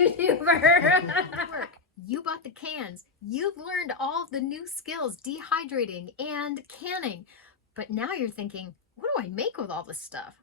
YouTuber. Work. You bought the cans. You've learned all of the new skills, dehydrating and canning. But now you're thinking, what do I make with all this stuff?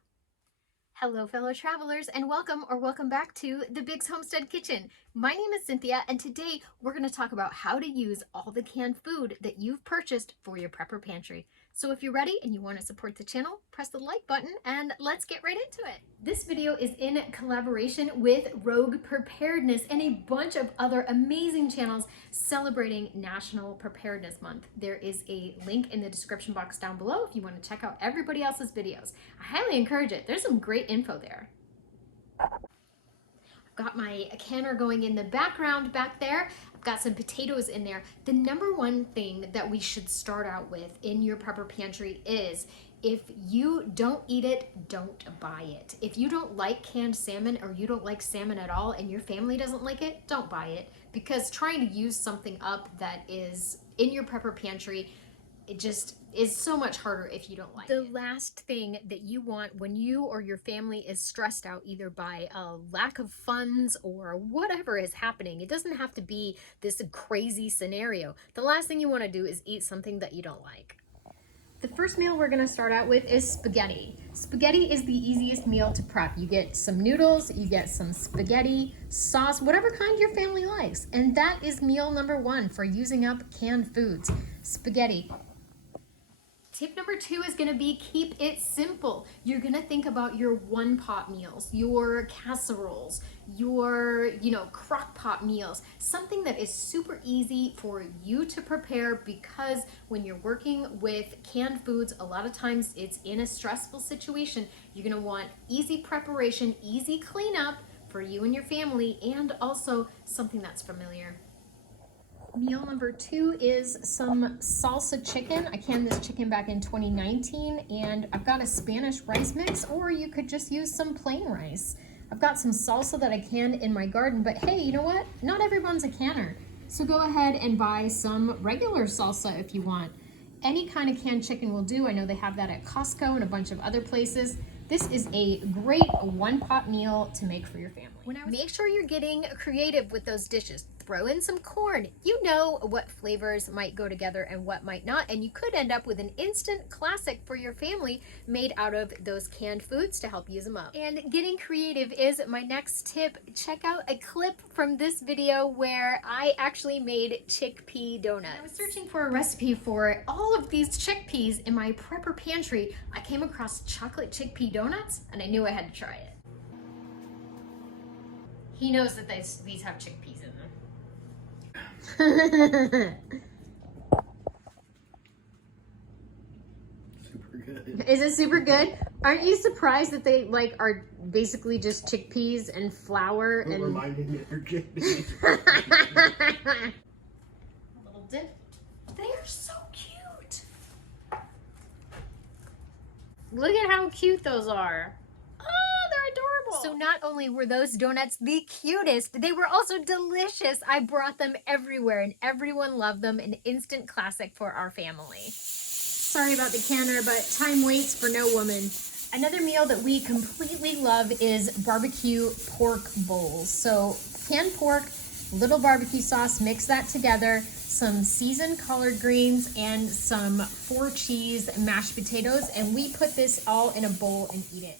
Hello, fellow travelers, and welcome back to the Big's Homestead Kitchen. My name is Cynthia, and today we're going to talk about how to use all the canned food that you've purchased for your prepper pantry. So if you're ready and you want to support the channel, press the like button and let's get right into it. This video is in collaboration with Rogue Preparedness and a bunch of other amazing channels celebrating National Preparedness Month. There is a link in the description box down below if you want to check out everybody else's videos. I highly encourage it. There's some great info there. I've got my canner going in the background back there. I've got some potatoes in there. The number one thing that we should start out with in your prepper pantry is if you don't eat it, don't buy it. If you don't like canned salmon or you don't like salmon at all and your family doesn't like it, don't buy it, because trying to use something up that is in your prepper pantry, it just is so much harder if you don't like it. The last thing that you want when you or your family is stressed out either by a lack of funds or whatever is happening, it doesn't have to be this crazy scenario. The last thing you want to do is eat something that you don't like. The first meal we're going to start out with is spaghetti. Spaghetti is the easiest meal to prep. You get some noodles, you get some spaghetti, sauce, whatever kind your family likes. And that is meal number one for using up canned foods, spaghetti. Tip number two is going to be keep it simple. You're going to think about your one-pot meals, your casseroles, your, crock pot meals, something that is super easy for you to prepare, because when you're working with canned foods, a lot of times it's in a stressful situation. You're going to want easy preparation, easy cleanup for you and your family, and also something that's familiar. Meal number two is some salsa chicken. I canned this chicken back in 2019, and I've got a Spanish rice mix, or you could just use some plain rice. I've got some salsa that I canned in my garden, but hey, you know what? Not everyone's a canner. So go ahead and buy some regular salsa if you want. Any kind of canned chicken will do. I know they have that at Costco and a bunch of other places. This is a great one-pot meal to make for your family. Make sure you're getting creative with those dishes. Throw in some corn. You know what flavors might go together and what might not, and you could end up with an instant classic for your family made out of those canned foods to help use them up. And getting creative is my next tip. Check out a clip from this video where I actually made chickpea donuts. I was searching for a recipe for all of these chickpeas in my prepper pantry. I came across chocolate chickpea donuts, and I knew I had to try it. He knows that these have chickpeas in them. Super good. Is it super good? Aren't you surprised that they are basically just chickpeas and flour and reminding me of your chickpeas. A little dip. They are so cute. Look at how cute those are. Adorable. So not only were those donuts the cutest, they were also delicious. I brought them everywhere and everyone loved them. An instant classic for our family. Sorry about the canner, but time waits for no woman. Another meal that we completely love is barbecue pork bowls. So canned pork, little barbecue sauce, mix that together, some seasoned collard greens, and some 4 cheese mashed potatoes, and we put this all in a bowl and eat it.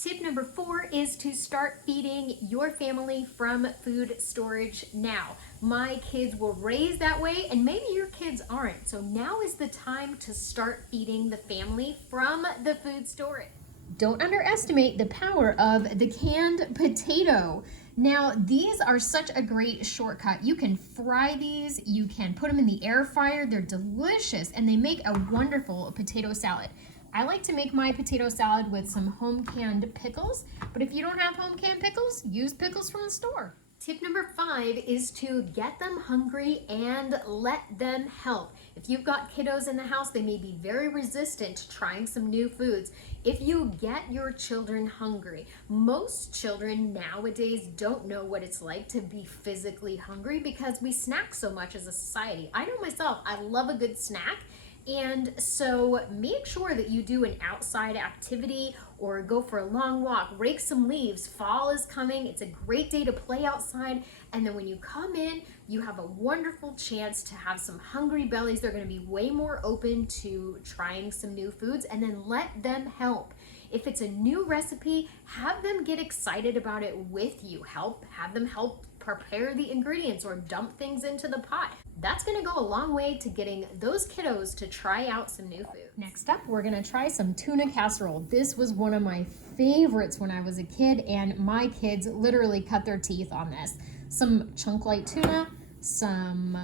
Tip number 4 is to start feeding your family from food storage now. My kids were raised that way, and maybe your kids aren't. So now is the time to start feeding the family from the food storage. Don't underestimate the power of the canned potato. Now, these are such a great shortcut. You can fry these, you can put them in the air fryer. They're delicious, and they make a wonderful potato salad. I like to make my potato salad with some home canned pickles, but if you don't have home canned pickles, use pickles from the store. Tip number 5 is to get them hungry and let them help. If you've got kiddos in the house, they may be very resistant to trying some new foods. If you get your children hungry, most children nowadays don't know what it's like to be physically hungry because we snack so much as a society. I know myself, I love a good snack. And so make sure that you do an outside activity or go for a long walk, rake some leaves. Fall is coming. It's a great day to play outside. And then when you come in, you have a wonderful chance to have some hungry bellies. They're going to be way more open to trying some new foods, and then let them help. If it's a new recipe, have them get excited about it with you. Have them help prepare the ingredients or dump things into the pot. That's gonna go a long way to getting those kiddos to try out some new food. Next up, we're gonna try some tuna casserole. This was one of my favorites when I was a kid, and my kids literally cut their teeth on this. Some chunk light tuna, some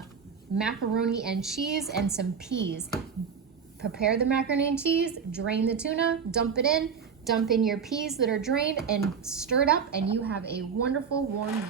macaroni and cheese, and some peas. Prepare the macaroni and cheese, drain the tuna, dump it in, dump in your peas that are drained, and stir it up, and you have a wonderful warm meal.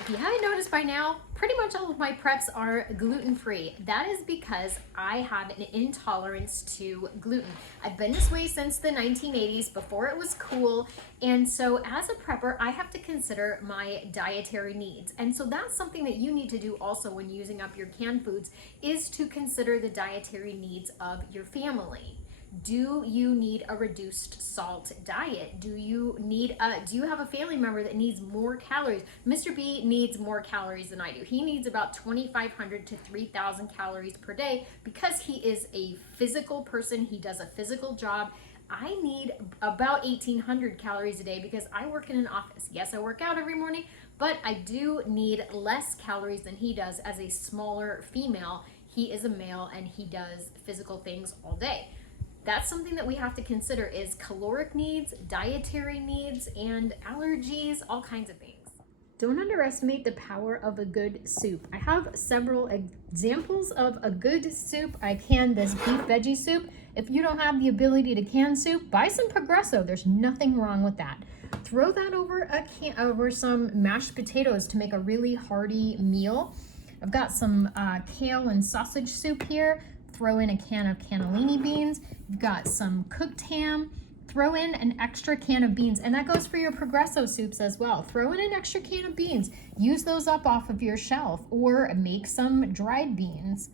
If you haven't noticed by now, pretty much all of my preps are gluten-free. That is because I have an intolerance to gluten. I've been this way since the 1980s, before it was cool, and so as a prepper, I have to consider my dietary needs. And so that's something that you need to do also when using up your canned foods, is to consider the dietary needs of your family. Do you need a reduced salt diet? Do you have a family member that needs more calories? Mr. B needs more calories than I do. He needs about 2,500 to 3,000 calories per day because he is a physical person. He does a physical job. I need about 1,800 calories a day because I work in an office. Yes, I work out every morning, but I do need less calories than he does as a smaller female. He is a male and he does physical things all day. That's something that we have to consider, is caloric needs, dietary needs, and allergies, all kinds of things. Don't underestimate the power of a good soup. I have several examples of a good soup. I canned this beef veggie soup. If you don't have the ability to can soup, buy some Progresso. There's nothing wrong with that. Throw that over some mashed potatoes to make a really hearty meal. I've got some kale and sausage soup here. Throw in a can of cannellini beans. You've got some cooked ham. Throw in an extra can of beans, and that goes for your Progresso soups as well. Throw in an extra can of beans. Use those up off of your shelf, or make some dried beans.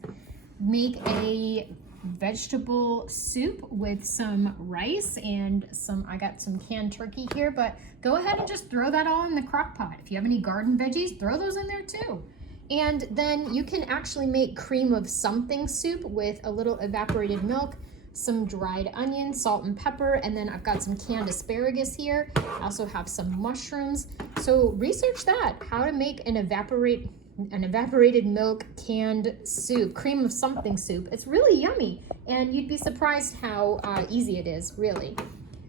Make a vegetable soup with some rice and I got some canned turkey here, but go ahead and just throw that all in the crock pot. If you have any garden veggies, throw those in there too. And then you can actually make cream of something soup with a little evaporated milk, some dried onion, salt and pepper, and then I've got some canned asparagus here. I also have some mushrooms. So research that, how to make an evaporated milk canned soup, cream of something soup. It's really yummy, and you'd be surprised how easy it is, really.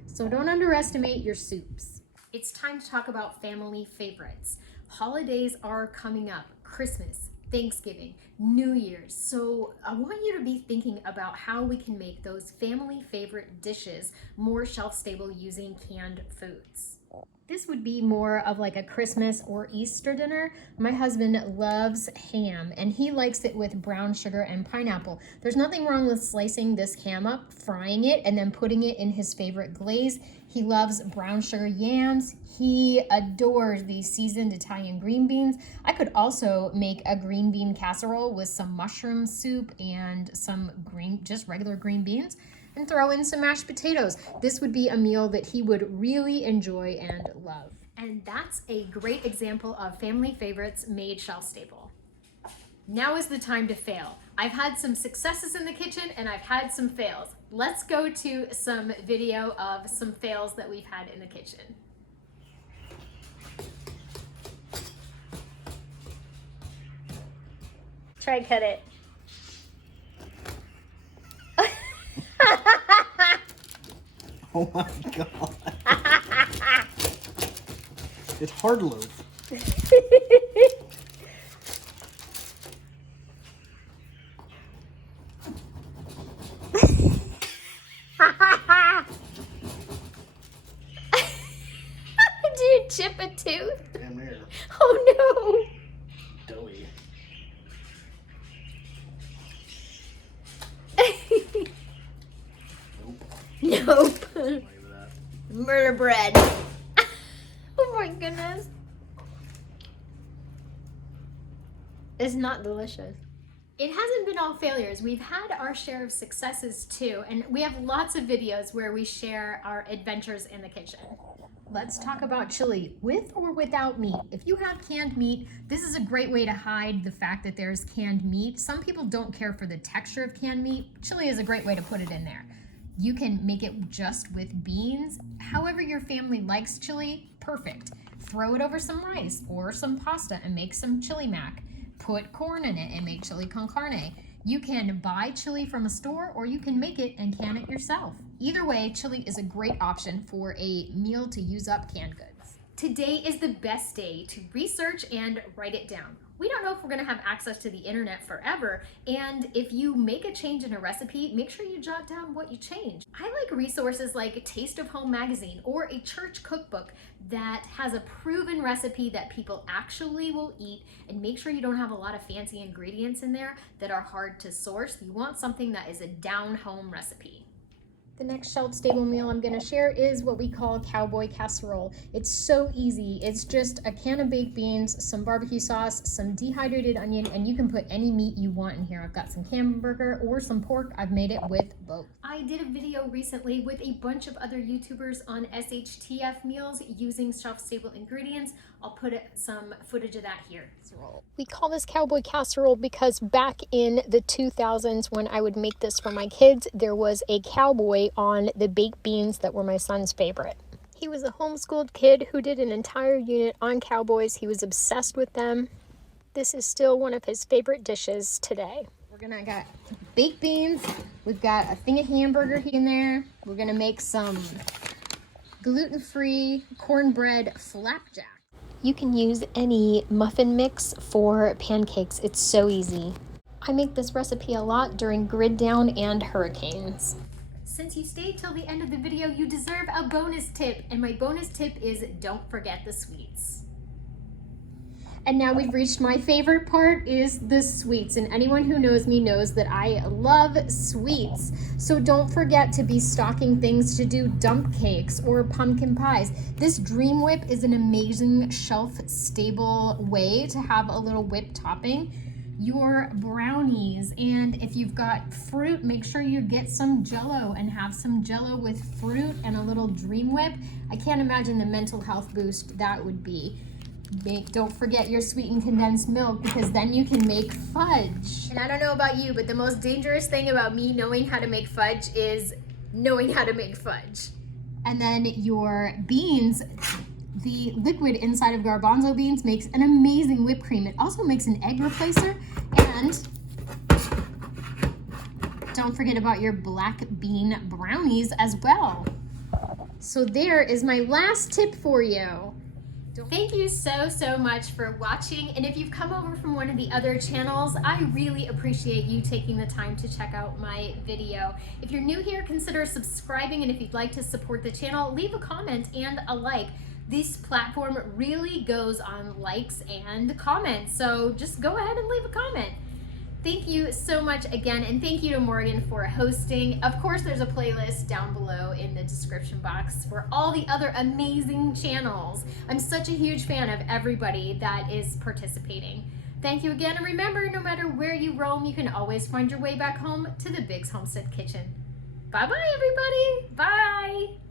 So don't underestimate your soups. It's time to talk about family favorites. Holidays are coming up. Christmas, Thanksgiving, New Year's. So I want you to be thinking about how we can make those family favorite dishes more shelf stable using canned foods. This would be more of like a Christmas or Easter dinner. My husband loves ham, and he likes it with brown sugar and pineapple. There's nothing wrong with slicing this ham up, frying it, and then putting it in his favorite glaze. He loves brown sugar yams. He adores these seasoned Italian green beans. I could also make a green bean casserole with some mushroom soup and some just regular green beans, and throw in some mashed potatoes. This would be a meal that he would really enjoy and love. And that's a great example of family favorites made shelf stable. Now is the time to fail. I've had some successes in the kitchen and I've had some fails. Let's go to some video of some fails that we've had in the kitchen. Try cut it. Oh my god. It's hard loaf. Did you chip a tooth? Damn near. Oh no. Doughy. Nope. Look at that. Murder bread. Oh my goodness. It's not delicious. It hasn't been all failures. We've had our share of successes too, and we have lots of videos where we share our adventures in the kitchen. Let's talk about chili, with or without meat. If you have canned meat, this is a great way to hide the fact that there's canned meat. Some people don't care for the texture of canned meat. Chili is a great way to put it in there. You can make it just with beans. However your family likes chili, perfect. Throw it over some rice or some pasta and make some chili mac. Put corn in it and make chili con carne. You can buy chili from a store or you can make it and can it yourself. Either way, chili is a great option for a meal to use up canned goods. Today is the best day to research and write it down. We don't know if we're gonna have access to the internet forever, and if you make a change in a recipe, make sure you jot down what you changed. I like resources like Taste of Home magazine or a church cookbook that has a proven recipe that people actually will eat, and make sure you don't have a lot of fancy ingredients in there that are hard to source. You want something that is a down-home recipe. The next shelf-stable meal I'm gonna share is what we call Cowboy Casserole. It's so easy. It's just a can of baked beans, some barbecue sauce, some dehydrated onion, and you can put any meat you want in here. I've got some hamburger or some pork. I've made it with both. I did a video recently with a bunch of other YouTubers on SHTF meals using shelf-stable ingredients. I'll put some footage of that here. We call this Cowboy Casserole because back in the 2000s when I would make this for my kids, there was a cowboy on the baked beans that were my son's favorite. He was a homeschooled kid who did an entire unit on cowboys. He was obsessed with them. This is still one of his favorite dishes today. We're gonna got baked beans. We've got a thing of hamburger in there. We're gonna make some gluten-free cornbread flapjack. You can use any muffin mix for pancakes. It's so easy. I make this recipe a lot during grid down and hurricanes. Since you stayed till the end of the video, you deserve a bonus tip. And my bonus tip is don't forget the sweets. And now we've reached my favorite part, is the sweets. And anyone who knows me knows that I love sweets. So don't forget to be stocking things to do dump cakes or pumpkin pies. This Dream Whip is an amazing shelf-stable way to have a little whip topping your brownies. And if you've got fruit, make sure you get some Jell-O and have some Jell-O with fruit and a little Dream Whip. I can't imagine the mental health boost that would be. Don't forget your sweetened condensed milk, because then you can make fudge. And I don't know about you, but the most dangerous thing about me knowing how to make fudge is knowing how to make fudge. And then your beans, the liquid inside of garbanzo beans makes an amazing whipped cream. It also makes an egg replacer. And don't forget about your black bean brownies as well. So there is my last tip for you. Thank you so much for watching, and if you've come over from one of the other channels, I really appreciate you taking the time to check out my video. If you're new here, consider subscribing, and if you'd like to support the channel, leave a comment and a like. This platform really goes on likes and comments, so just go ahead and leave a comment. Thank you so much again, and thank you to Morgan for hosting. Of course, there's a playlist down below in the description box for all the other amazing channels. I'm such a huge fan of everybody that is participating. Thank you again, and remember, no matter where you roam, you can always find your way back home to the Biggs Homestead Kitchen. Bye-bye, everybody. Bye.